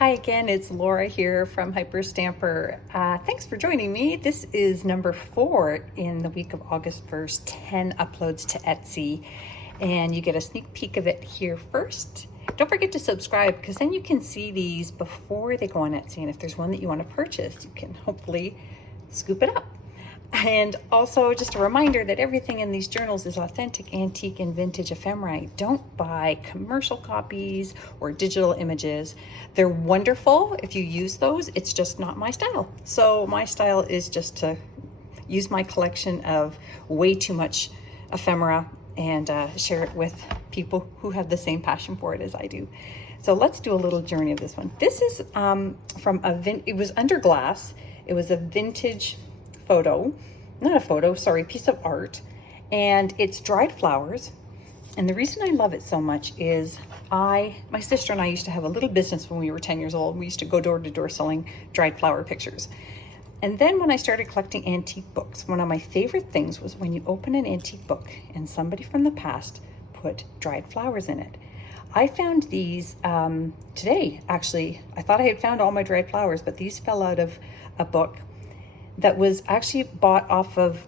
Hi again, it's Laura here from Hyperstamper. Thanks for joining me. This is number 4 in the week of August 1st, 10 uploads to Etsy. And you get a sneak peek of it here first. Don't forget to subscribe because then you can see these before they go on Etsy. And if there's one that you want to purchase, you can hopefully scoop it up. And also just a reminder that everything in these journals is authentic, antique, and vintage ephemera. Don't buy commercial copies or digital images. They're wonderful if you use those. It's just not my style. So my style is just to use my collection of way too much ephemera and share it with people who have the same passion for it as I do. So let's do a little journey of this one. This is from it was under glass. It was a vintage piece of art, and it's dried flowers. And the reason I love it so much is my sister and I used to have a little business when we were 10 years old. We used to go door to door selling dried flower pictures. And then when I started collecting antique books, one of my favorite things was when you open an antique book and somebody from the past put dried flowers in it. I found these today, actually. I thought I had found all my dried flowers, but these fell out of a book that was actually bought off of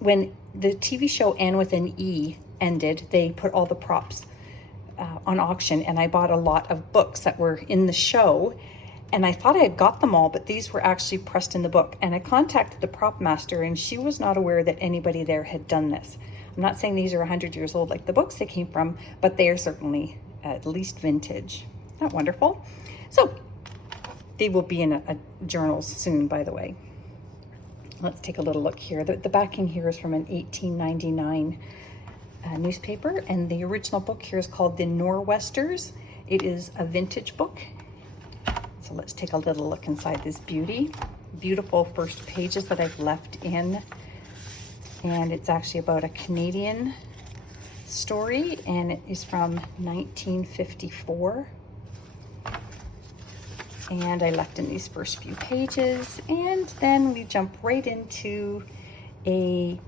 when the TV show Anne with an E ended. They put all the props on auction, and I bought a lot of books that were in the show, and I thought I had got them all, but these were actually pressed in the book. And I contacted the prop master, and she was not aware that anybody there had done this. I'm not saying these are 100 years old like the books they came from, but they are certainly at least vintage. Isn't that wonderful? So they will be in a journals soon, by the way. Let's take a little look here. The backing here is from an 1899 newspaper, and the original book here is called The Nor'westers. It is a vintage book. So let's take a little look inside this beauty. Beautiful first pages that I've left in. And it's actually about a Canadian story, and it is from 1954. And I left in these first few pages, and then we jump right into a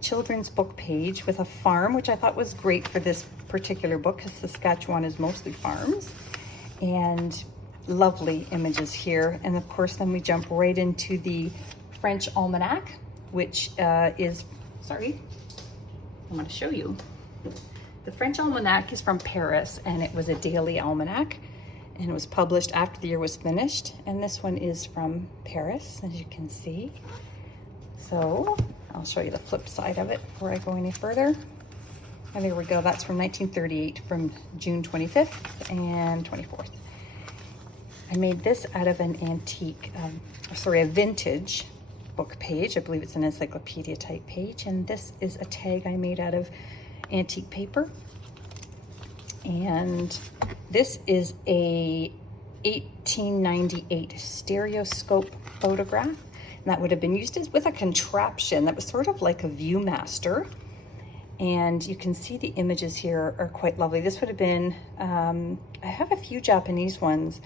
children's book page with a farm, which I thought was great for this particular book because Saskatchewan is mostly farms, and lovely images here. And of course, then we jump right into the French almanac, which I'm going to show you. The French almanac is from Paris, and it was a daily almanac, and it was published after the year was finished. And this one is from Paris, as you can see. So I'll show you the flip side of it before I go any further. And there we go. That's from 1938, from June 25th and 24th. I made this out of an a vintage book page. I believe it's an encyclopedia type page. And this is a tag I made out of antique paper. And this is a 1898 stereoscope photograph. And that would have been used with a contraption that was sort of like a Viewmaster. And you can see the images here are quite lovely. This would have been, I have a few Japanese ones.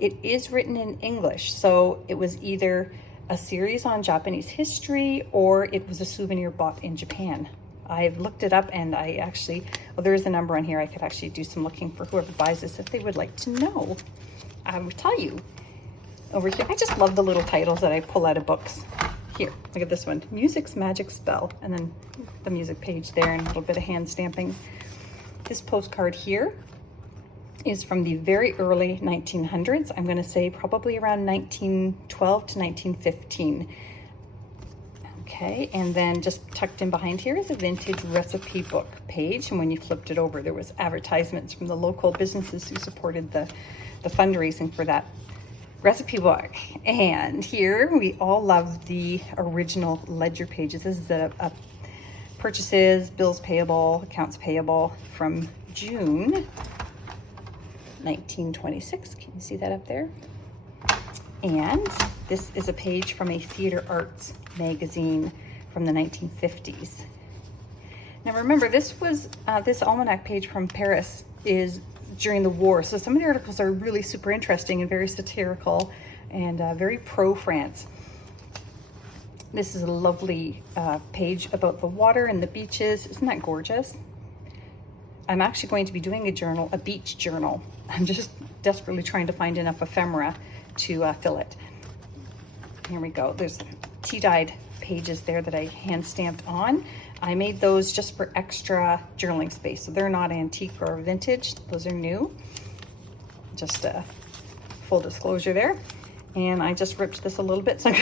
It is written in English, so it was either a series on Japanese history or it was a souvenir bought in Japan. I've looked it up, and there is a number on here. I could actually do some looking for whoever buys this if they would like to know. I will tell you. Over here, I just love the little titles that I pull out of books. Here, look at this one, Music's Magic Spell, and then the music page there and a little bit of hand stamping. This postcard here is from the very early 1900s. I'm going to say probably around 1912 to 1915. Okay, and then just tucked in behind here is a vintage recipe book page. And when you flipped it over, there was advertisements from the local businesses who supported the fundraising for that recipe book. And here we all love the original ledger pages. This is a purchases, bills payable, accounts payable from June 1926. Can you see that up there? And this is a page from a theater arts magazine from the 1950s. Now remember, this almanac page from Paris is during the war, so some of the articles are really super interesting and very satirical and very pro-France. This is a lovely page about the water and the beaches. Isn't that gorgeous? I'm actually going to be doing a beach journal. I'm just desperately trying to find enough ephemera to fill it. Here we go. There's tea-dyed pages there that I hand stamped on. I made those just for extra journaling space. So they're not antique or vintage. Those are new. Just full disclosure there. And I just ripped this a little bit, so I'm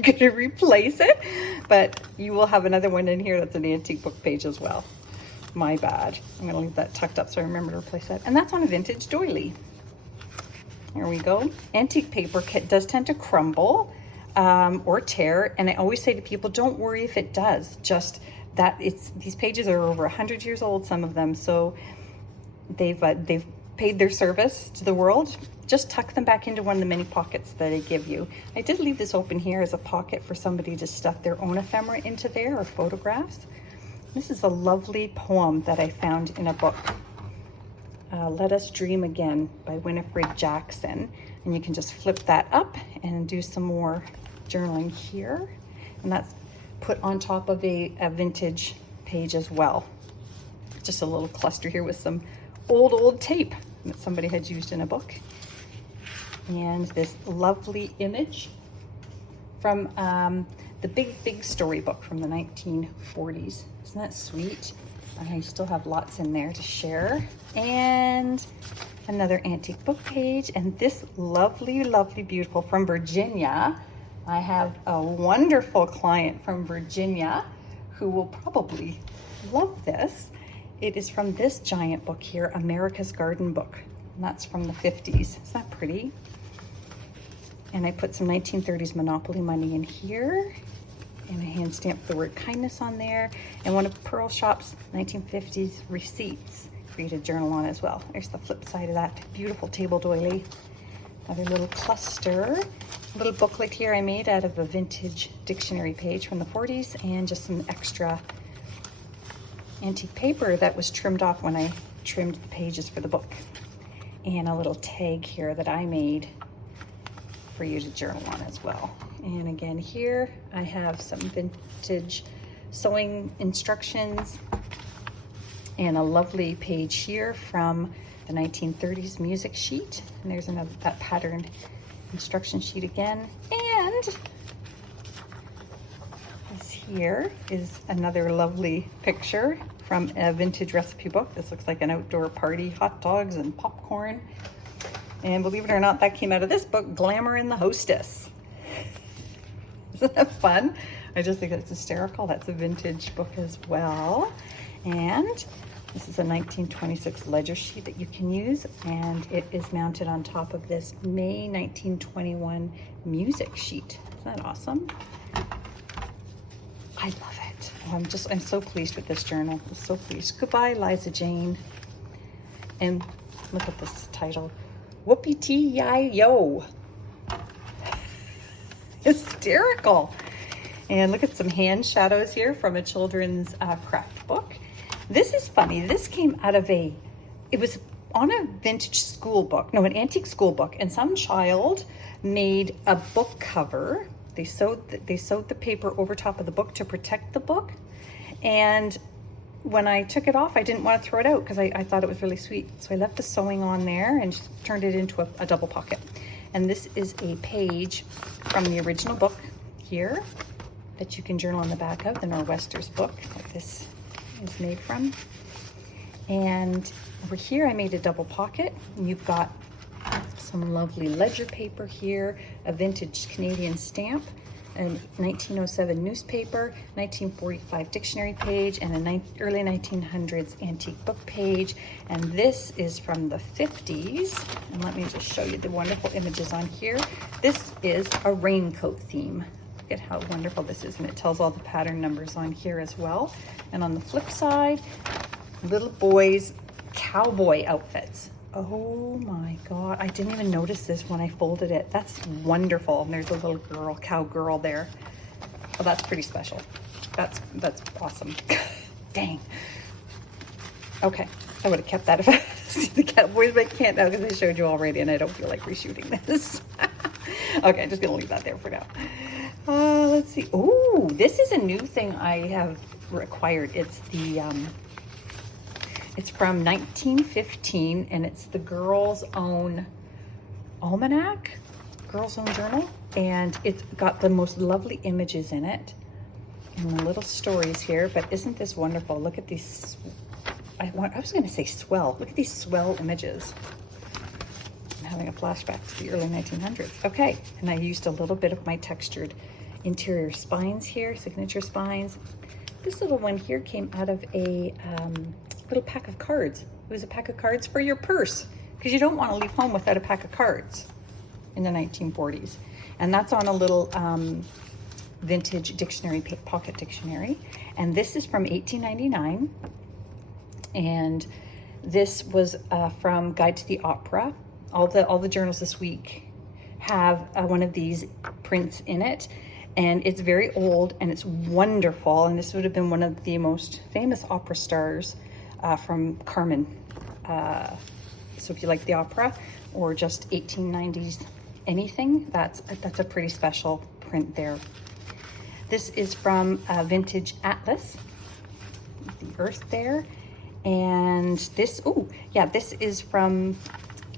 going to replace it. But you will have another one in here that's an antique book page as well. My bad. I'm going to leave that tucked up so I remember to replace that. And that's on a vintage doily. Here we go. Antique paper does tend to crumble or tear. And I always say to people, don't worry if it does. Just that these pages are over 100 years old, some of them. So they've paid their service to the world. Just tuck them back into one of the many pockets that I give you. I did leave this open here as a pocket for somebody to stuff their own ephemera into there, or photographs. This is a lovely poem that I found in a book. Let Us Dream Again by Winifred Jackson. And you can just flip that up and do some more journaling here. And that's put on top of a vintage page as well. Just a little cluster here with some old tape that somebody had used in a book. And this lovely image from the Big Storybook from the 1940s. Isn't that sweet? I still have lots in there to share. And another antique book page. And this lovely, beautiful from Virginia. I have a wonderful client from Virginia who will probably love this. It is from this giant book here, America's Garden Book. And that's from the 50s. Isn't that pretty? And I put some 1930s Monopoly money in here. And I hand stamped the word kindness on there. And one of Pearl Shop's 1950s receipts created journal on as well. There's the flip side of that beautiful table doily. Another little cluster. A little booklet here I made out of a vintage dictionary page from the 40s and just some extra antique paper that was trimmed off when I trimmed the pages for the book. And a little tag here that I made for you to journal on as well. And again here I have some vintage sewing instructions and a lovely page here from the 1930s music sheet. And there's another that pattern instruction sheet again. And this here is another lovely picture from a vintage recipe book. This looks like an outdoor party, hot dogs and popcorn. And believe it or not, that came out of this book, Glamour and the Hostess. Isn't that fun? I just think that's hysterical. That's a vintage book as well. And this is a 1926 ledger sheet that you can use, and it is mounted on top of this May 1921 music sheet. Isn't that awesome? I love it. Oh, I'm so pleased with this journal. I'm so pleased. Goodbye, Liza Jane. And look at this title. Whoopee-tee-yi-yo. Hysterical. And look at some hand shadows here from a children's craft book. This is funny. This came out of it was on a vintage school book, no, an antique school book, and some child made a book cover. They sewed the paper over top of the book to protect the book. And when I took it off, I didn't want to throw it out because I thought it was really sweet. So I left the sewing on there and just turned it into a double pocket. And this is a page from the original book here that you can journal on the back of, the Nor'westers book that this is made from. And over here I made a double pocket, and you've got some lovely ledger paper here, a vintage Canadian stamp, a 1907 newspaper, 1945 dictionary page, and an early 1900s antique book page. And this is from the 50s. And let me just show you the wonderful images on here. This is a raincoat theme. Look at how wonderful this is, and it tells all the pattern numbers on here as well. And on the flip side, little boys' cowboy outfits. Oh my God, I didn't even notice this when I folded it. That's wonderful. And there's a little girl, cowgirl there. Oh, that's pretty special. That's awesome. Dang. Okay, I would have kept that if I see the cowboys, but I can't now because I showed you already and I don't feel like reshooting this. Okay, I'm just gonna leave that there for now. Let's see. Oh, this is a new thing I have acquired. It's the it's from 1915, and it's the girl's own almanac, Girl's Own Journal, and it's got the most lovely images in it and the little stories here. But isn't this wonderful? Look at these, I was going to say swell. Look at these swell images. I'm having a flashback to the early 1900s. Okay, and I used a little bit of my textured interior spines here, signature spines. This little one here came out of a little pack of cards. It was a pack of cards for your purse, because you don't want to leave home without a pack of cards in the 1940s. And that's on a little vintage dictionary, pocket dictionary. And this is from 1899. And this was from Guide to the Opera. All the journals this week have one of these prints in it. And it's very old and it's wonderful. And this would have been one of the most famous opera stars from Carmen. So if you like the opera or just 1890s anything, that's a pretty special print there. This is from Vintage Atlas, the earth there. And this, oh yeah, this is from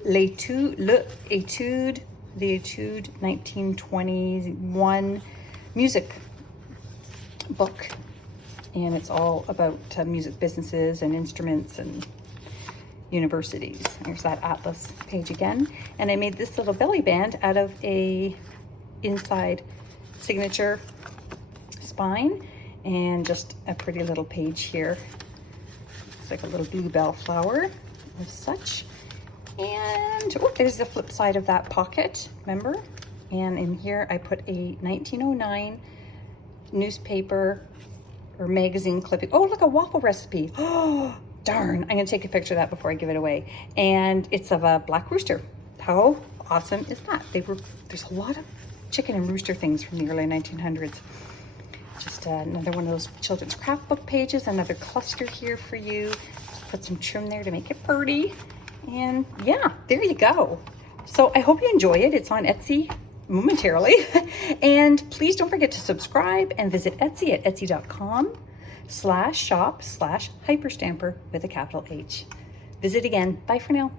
L'Etude 1921 music book. And it's all about music businesses and instruments and universities. Here's that atlas page again. And I made this little belly band out of a inside signature spine and just a pretty little page here. It's like a little bluebell flower of such. And oh, there's the flip side of that pocket, remember? And in here I put a 1909 newspaper or magazine clipping. Oh, look, a waffle recipe. Oh, darn, I'm gonna take a picture of that before I give it away. And it's of a black rooster. How awesome is that? There's a lot of chicken and rooster things from the early 1900s. Just another one of those children's craft book pages, another cluster here for you. Put some trim there to make it pretty. And yeah, there you go. So I hope you enjoy it. It's on Etsy momentarily. And please don't forget to subscribe and visit Etsy at etsy.com/shop/Hyperstamper with a capital H. Visit again. Bye for now.